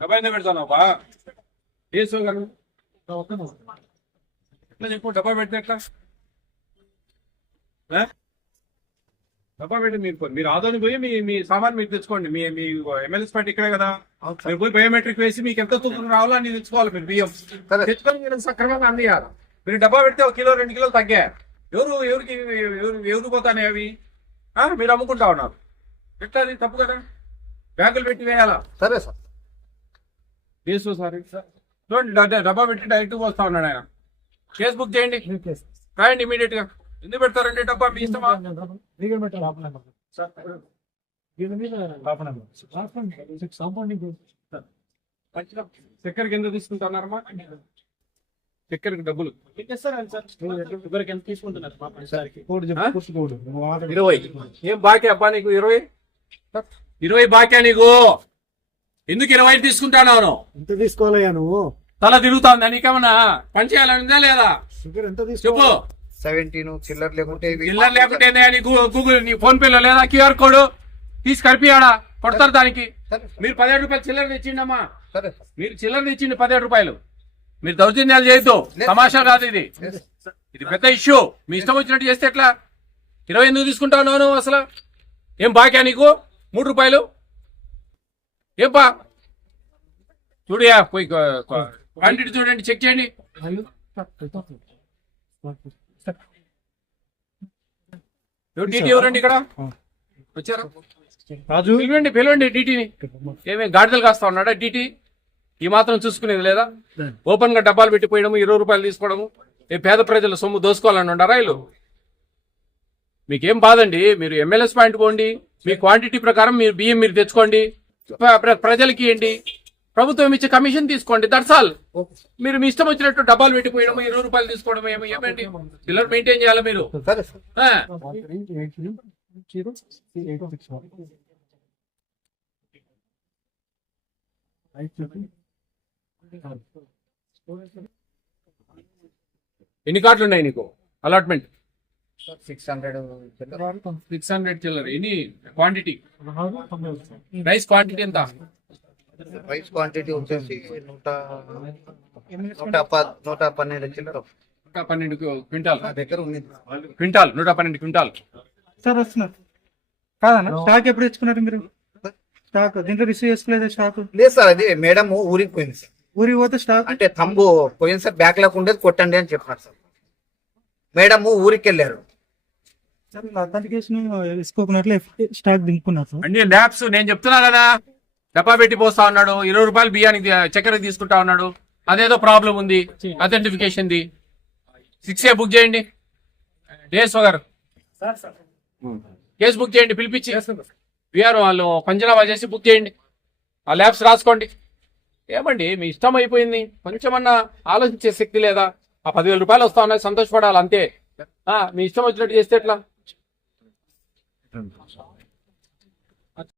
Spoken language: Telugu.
డబ్బా ఎందుకు పెడతావు బా ఏసు గారు ఎట్లా చెప్పు డబ్బా పెడితే ఎట్లా డబ్బా పెట్టి మీరు ఆదోని పోయి మీ సామాన్ మీరు తెచ్చుకోండి. మీ మీ ఎమ్మెల్యే స్పాట్ ఇక్కడే కదా, మీరు పోయి బయోమెట్రిక్ వేసి మీకు ఎంత తూకం రావాలో అన్ని తెచ్చుకోవాలి. మీరు బియ్యం తెచ్చుకొని మీరు సక్రమంగా అందియాలి. మీరు డబ్బా పెడితే 1 కిలో 2 కిలోలు తగ్గా ఎవరు పోతానే అవి మీరు అమ్ముకుంటా ఉన్నారు. ఎట్లా అది తప్పు కదా, బ్యాగులు పెట్టి వేయాలా? సరే సార్ కేసు సార్ చూడండి, డబ్బా పెట్టి డైరెక్ట్ పోస్తా ఉన్నాడు ఆయన. కేసు బుక్ చేయండి, రాయండి ఇమీడియట్ గా. ఎందుకు పెడతారండి డబ్బా? మీ ఇష్టమా? చక్కెరకి ఎందుకు తీసుకుంటున్నారమ్మా? చక్కెరకి డబ్బులు 20. ఏం బాకీ అబ్బా నీకు? 20 బాకీ నీకు? ఎందుకు 20 తీసుకుంటాను? ఎంత తీసుకోవాలయ్యా నువ్వు? తల తిరుగుతాందా నీకేమన్నా? పని చేయాలనిందా లేదా చెప్పు. 17 చిల్లర లేకుంటే నీకు గూగుల్ నీ ఫోన్ పేలో లేదా క్యూఆర్ కోడ్ తీసి కరిపియాడా కొడతారు దానికి. మీరు 17 రూపాయలు చిల్లర తెచ్చిండమ్మా. మీరు చిల్లర తెచ్చిండి 17 రూపాయలు. మీరు దౌర్జన్యాలు చేయొద్దు, తమాషా కాదు ఇది. ఇది పెద్ద ఇష్యూ. మీ ఇష్టం వచ్చినట్టు చేస్తే ఎట్లా? 20 ఎందుకు తీసుకుంటావు అసలు? ఏం బాక్యా నీకు? 3 రూపాయలు ఏం బా? చూడయా పోయి క్వాంటిటీ చూడండి, చెక్ చేయండి. డీటీ ఎవరండి ఇక్కడ వచ్చారా? రాజు పిలవండి డీటీని. ఏమేమి గాడిదలు కాస్తా ఉన్నాడా డీటీ? ఈ మాత్రం చూసుకునేది లేదా? ఓపెన్ గా డబ్బాలు పెట్టిపోయడము, 20 రూపాయలు తీసుకోవడము. పేద ప్రజల సొమ్ము దోసుకోవాలని ఉండారా వీళ్ళు? మీకేం బాధండి? మీరు ఎమ్మెల్యేస్ పాయింట్ పోండి, మీ క్వాంటిటీ ప్రకారం మీరు బియ్యం మీరు తెచ్చుకోండి, ప్రజలకి ఇవ్వండి, ప్రభుత్వం ఇచ్చే కమిషన్ తీసుకోండి. That's all. మీరు మీ ఇష్టం వచ్చినట్టు డబ్బాలు పెట్టిపోయడం, 20 రూపాయలు తీసుకోవడం ఏమండి? పిల్లలు మెయింటైన్ చేయాలా మీరు? ఎన్ని కార్డులు ఉన్నాయి నీకు అలాట్మెంట్? 600 చిల్లర. ఎన్ని క్వాంటిటీ? రైస్ క్వాంటిటీ ఎంత? రైస్ క్వాంటిటీ వచ్చేసి 112 చిల్లర. 112 క్వింటాల్ దగ్గర ఉంది. 112 క్వింటాల్. సార్ వస్తున్నారు కాదన్నా? స్టాక్ ఎప్పుడు తెచ్చుకున్నారు మీరు? స్టాక్ దీంట్లో రిసీవ్ చేసుకోలేదు స్టాక్? లేదు సార్, అది మేడం ఊరికి పోయింది సార్. ఊరికి పోతే స్టాక్ అంటే తంబు పోయింది సార్, బ్యాక్ లాక్ ఉండేది కొట్టండి అని చెప్పినారు సార్. మేడం ఊరికి వెళ్ళారు సార్. అథెంటికేషన్ తీసుకోకున్నట్లే స్టాక్ దింపుకున్నారు సార్. అన్ని ల్యాబ్స్ నేను చెప్తున్నా కదా, డబ్బా పెట్టి పోస్తా ఉన్నాడు, 20 రూపాయలు బియ్యానికి చక్కెర తీసుకుంటా ఉన్నాడు. అదేదో ప్రాబ్లం ఉంది అథెంటిఫికేషన్ ది. 6A బుక్ చేయండి. డిఎస్ఓ గారు కేసు బుక్ చేయండి, పిలిపించి విఆర్ఓ వాళ్ళు పంచనామా చేసి బుక్ చేయండి. ఆ ల్యాబ్స్ రాసుకోండి. ఏమండి మీ ఇష్టం అయిపోయింది, కొంచెమన్నా ఆలోచించే శక్తి లేదా? ఆ 10,000 రూపాయలు వస్తా ఉన్నాయి, సంతోషపడాలి అంతే. మీ ఇష్టం వచ్చినట్టు చేస్తే ఎట్లా?